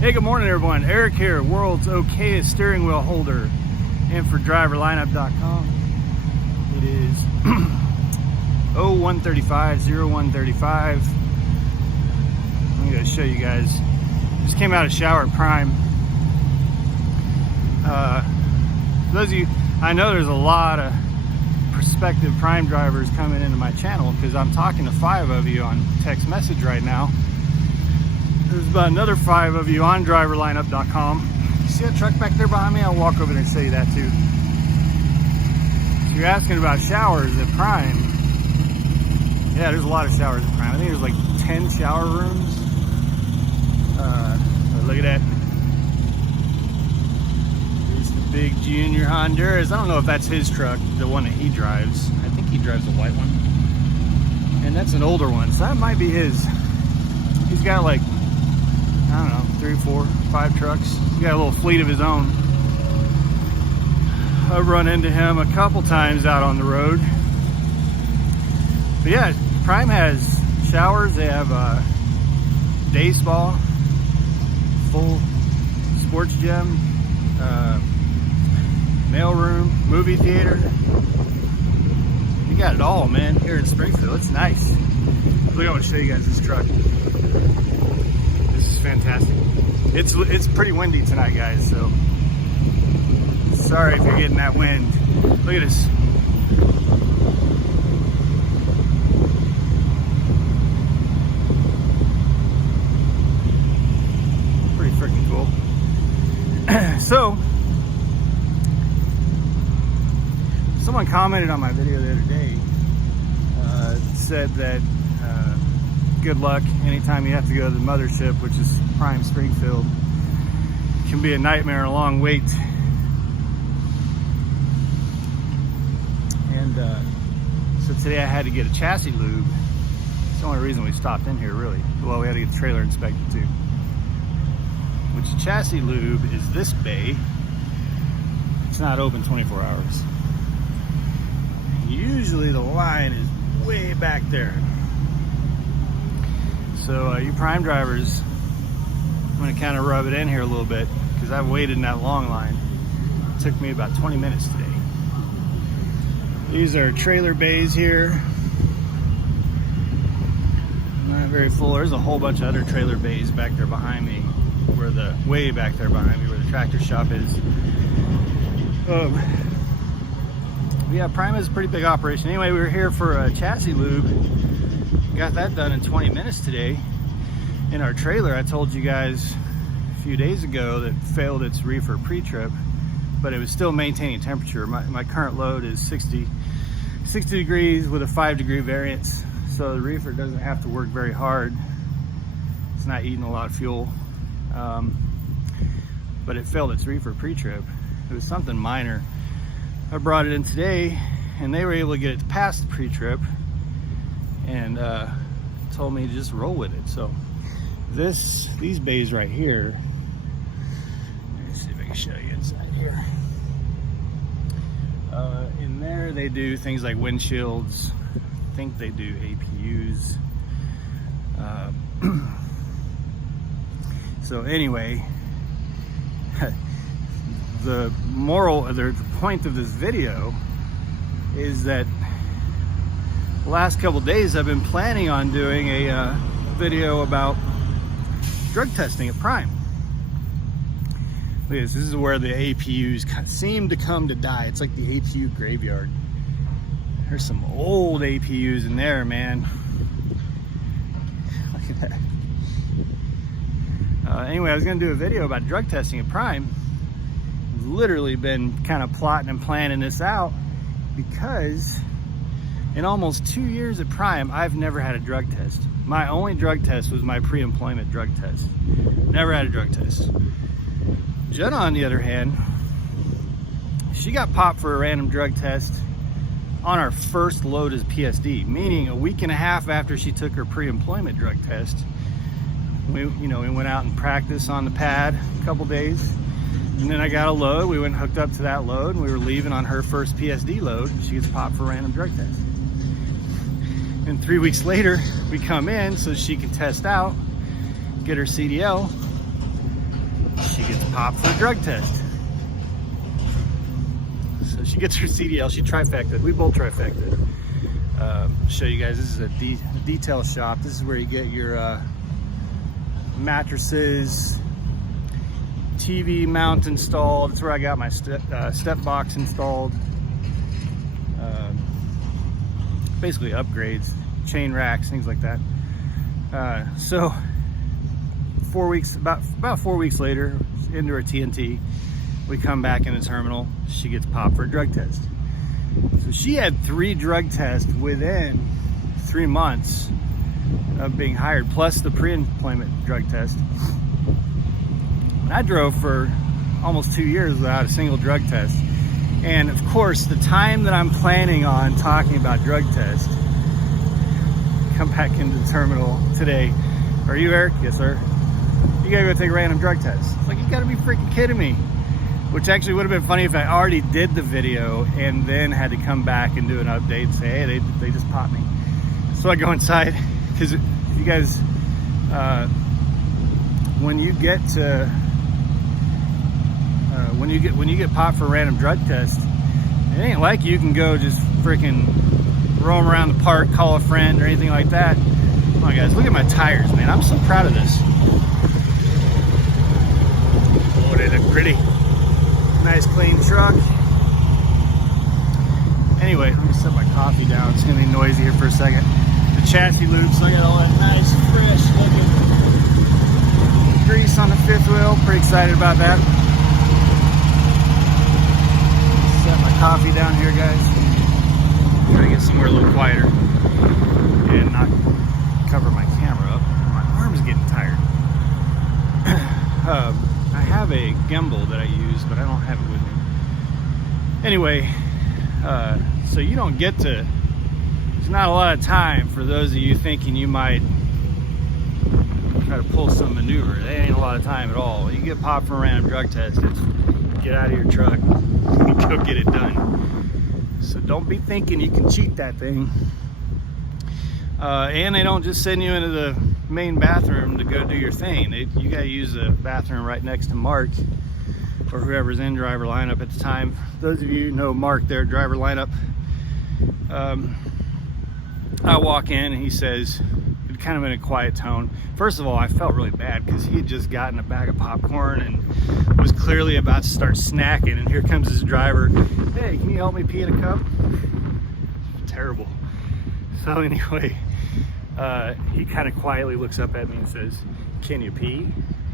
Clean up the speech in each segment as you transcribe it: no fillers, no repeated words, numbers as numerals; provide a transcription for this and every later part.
Hey, good morning everyone. Eric here, world's okayest steering wheel holder, and for driverlineup.com. It is 0135. I'm going to show you guys. Just came out of shower at Prime. Those of you, I know there's a lot of prospective Prime drivers coming into my channel because I'm talking to 5 of you on text message right now. There's about another 5 of you on driverlineup.com. You see that truck back there behind me? I'll walk over there and show you that too. So you're asking about showers at Prime. Yeah, there's a lot of showers at Prime. I think there's like 10 shower rooms. Look at that. There's the big Junior Honduras. I don't know if that's his truck, the one that he drives. I think he drives a white one. And that's an older one, so that might be his. He's got like, I don't know, 3, 4, 5 trucks. He's got a little fleet of his own. I've run into him a couple times out on the road. But yeah, Prime has showers. They have a day spa, full sports gym, mail room, movie theater. You got it all, man, here in Springfield. It's nice. Look, I want to show you guys this truck. Fantastic. It's pretty windy tonight, guys, so sorry if you're getting that wind. Look at this. Pretty freaking cool. So someone commented on my video the other day, said that good luck anytime you have to go to the mothership, which is Prime Springfield. It can be a nightmare and a long wait. And so today I had to get a chassis lube. It's the only reason we stopped in here, really. Well, we had to get the trailer inspected too. Which chassis lube is this bay. It's not open 24 hours. Usually the line is way back there. So you Prime drivers, I'm going to kind of rub it in here a little bit because I've waited in that long line. It took me about 20 minutes today. These are trailer bays here. Not very full. There's a whole bunch of other trailer bays back there behind me, way back there behind me where the tractor shop is. Yeah, Prime is a pretty big operation. Anyway, we were here for a chassis lube. Got that done in 20 minutes today. In our trailer, I told you guys a few days ago that failed its reefer pre-trip, but it was still maintaining temperature. My current load is 60 degrees with a 5-degree variance, so the reefer doesn't have to work very hard. It's not eating a lot of fuel, but it failed its reefer pre-trip. It was something minor. I brought it in today, and they were able to get it past the pre-trip, and told me to just roll with it. So these bays right here, let me see if I can show you inside here. In there they do things like windshields. I think they do APUs. So anyway, the point of this video is that the last couple days I've been planning on doing a video about drug testing at Prime. Look at this. This is where the APUs seem to come to die. It's like the APU graveyard. There's some old APUs in there, man. Look at that. Anyway, I was going to do a video about drug testing at Prime. I've literally been kind of plotting and planning this out because in almost 2 years at Prime, I've never had a drug test. My only drug test was my pre-employment drug test. Never had a drug test. Jenna, on the other hand, she got popped for a random drug test on our first load as PSD, meaning a week and a half after she took her pre-employment drug test. We went out and practiced on the pad a couple days, and then I got a load. We went and hooked up to that load, and we were leaving on her first PSD load. She gets popped for a random drug test. And 3 weeks later, we come in so she can test out, get her CDL, she gets popped for a drug test. So she gets her CDL, she trifected, we both trifected. Show you guys, this is a detail shop. This is where you get your mattresses, TV mount installed. That's where I got my step box installed. Basically upgrades, chain racks, things like that. So 4 weeks, about 4 weeks later, into her TNT, we come back in the terminal. She gets popped for a drug test. So she had 3 drug tests within 3 months of being hired, plus the pre-employment drug test. And I drove for almost 2 years without a single drug test. And of course, the time that I'm planning on talking about drug tests, come back into the terminal today. Are you Eric? Yes, sir. You gotta go take a random drug test. It's like, you gotta be freaking kidding me. Which actually would have been funny if I already did the video and then had to come back and do an update and say, hey, they just popped me. So I go inside, because if you guys, when you get popped for a random drug test, it ain't like you can go just freaking roam around the park, call a friend or anything like that. Come on guys, look at my tires, man. I'm so proud of this. Oh, they look pretty. Nice clean truck. Anyway, let me set my coffee down. It's gonna be noisy here for a second. The chassis loops, look at all that nice, fresh looking grease on the 5th wheel. Pretty excited about that. Set my coffee down here, guys. Try to get somewhere a little quieter and not cover my camera up. My arm's getting tired. I have a gimbal that I use, but I don't have it with me. Anyway, so you don't get to, there's not a lot of time for those of you thinking you might try to pull some maneuver. There ain't a lot of time at all. You get popped for a random drug test, it's get out of your truck and go get it done. So don't be thinking you can cheat that thing. And they don't just send you into the main bathroom to go do your thing. You gotta use the bathroom right next to Mark, or whoever's in driver lineup at the time. Those of you who know Mark, their driver lineup. I walk in and he says, kind of in a quiet tone. First of all, I felt really bad because he had just gotten a bag of popcorn and was clearly about to start snacking, and here comes his driver. Hey, can you help me pee in a cup? Terrible. So anyway, he kind of quietly looks up at me and says, can you pee?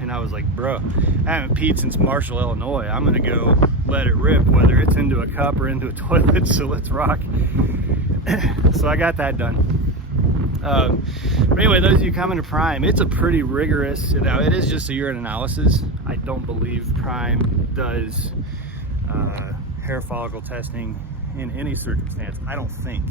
And I was like, bro, I haven't peed since Marshall, Illinois. I'm gonna go let it rip, whether it's into a cup or into a toilet, so let's rock. So I got that done. But anyway, those of you coming to Prime, it's a pretty rigorous, it is just a urine analysis. I don't believe Prime does hair follicle testing in any circumstance. I don't think.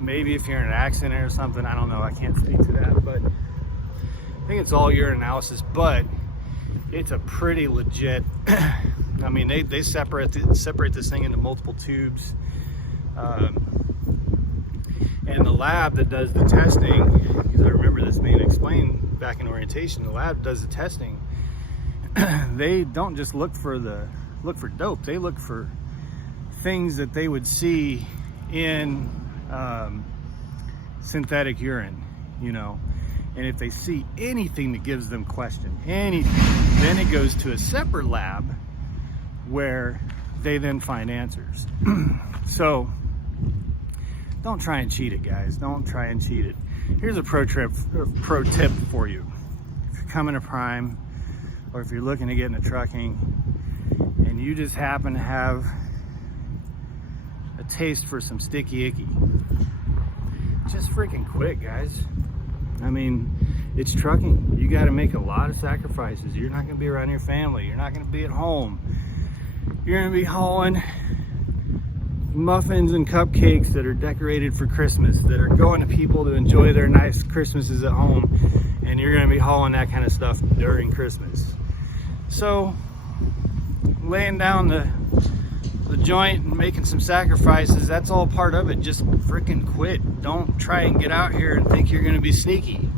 Maybe if you're in an accident or something, I don't know, I can't speak to that, but I think it's all urine analysis, but it's a pretty legit, I mean, they separate this thing into multiple tubes. And the lab that does the testing, because I remember this being explained back in orientation, the lab that does the testing, they don't just look for dope, they look for things that they would see in synthetic urine, you know. And if they see anything that gives them question, anything, then it goes to a separate lab where they then find answers. So don't try and cheat it, guys. Don't try and cheat it. Here's a pro tip for you. If you're coming to Prime, or if you're looking to get into trucking, and you just happen to have a taste for some sticky icky, just freaking quit, guys. I mean, it's trucking. You got to make a lot of sacrifices. You're not going to be around your family. You're not going to be at home. You're going to be hauling muffins and cupcakes that are decorated for Christmas, that are going to people to enjoy their nice Christmases at home, and you're going to be hauling that kind of stuff during Christmas. So laying down the joint and making some sacrifices, that's all part of it. Just freaking quit. Don't try and get out here and think you're going to be sneaky,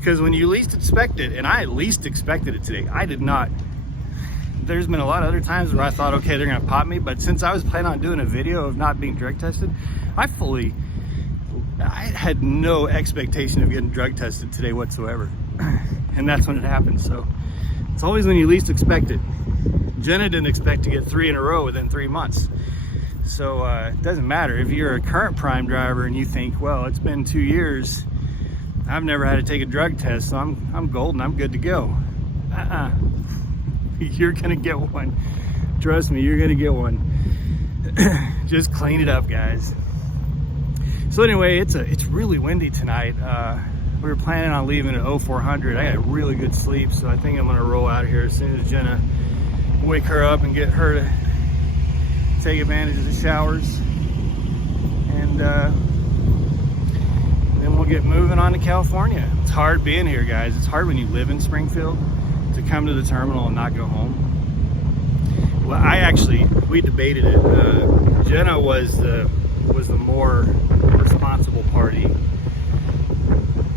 Because when you least expect it, and I least expected it today, I did not. There's been a lot of other times where I thought, okay, they're gonna pop me, but since I was planning on doing a video of not being drug tested, I had no expectation of getting drug tested today whatsoever. And that's when it happened. So it's always when you least expect it. Jenna didn't expect to get 3 in a row within 3 months. So it doesn't matter if you're a current Prime driver and you think, well, it's been 2 years, I've never had to take a drug test, so I'm golden, I'm good to go. You're gonna get one. Trust me, you're gonna get one. Just clean it up, guys. So anyway, it's really windy tonight. We were planning on leaving at 0400. I got a really good sleep, so I think I'm gonna roll out of here as soon as Jenna wake her up and get her to take advantage of the showers, and then we'll get moving on to California. It's hard being here, guys. It's hard when you live in Springfield to come to the terminal and not go home. Well, we debated it. Jenna was the more responsible party,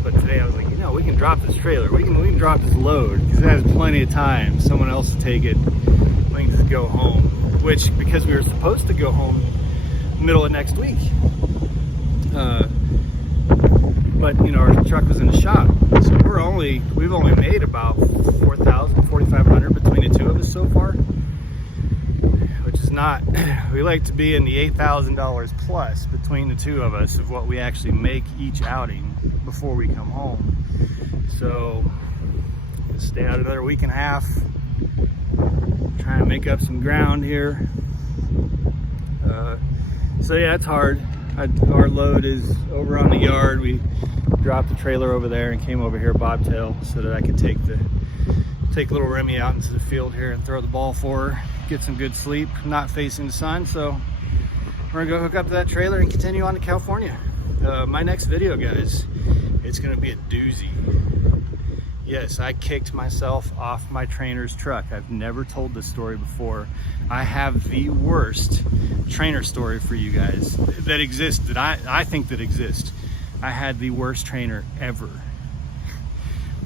but today I was like, you know, we can drop this trailer, we can drop this load, because it has plenty of time. Someone else will take it, we can just go home. Which, because we were supposed to go home middle of next week, but you know, our truck was in the shop, so we've only made about 4,500 between the two of us so far, which is not. We like to be in the $8,000 plus between the two of us of what we actually make each outing before we come home. So we'll stay out another week and a half, trying to make up some ground here. So yeah, it's hard. Our load is over on the yard. We dropped the trailer over there and came over here bobtail so that I could take little Remy out into the field here and throw the ball for her, get some good sleep, not facing the sun. So we're gonna go hook up to that trailer and continue on to California. My next video, guys, it's gonna be a doozy. Yes, I kicked myself off my trainer's truck. I've never told this story before. I have the worst trainer story for you guys that exists, that I think that exists. I had the worst trainer ever.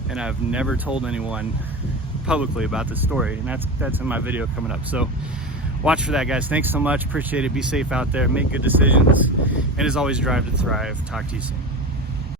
And I've never told anyone publicly about this story, and that's in my video coming up. So watch for that, guys. Thanks so much. Appreciate it. Be safe out there. Make good decisions. And as always, drive to thrive. Talk to you soon.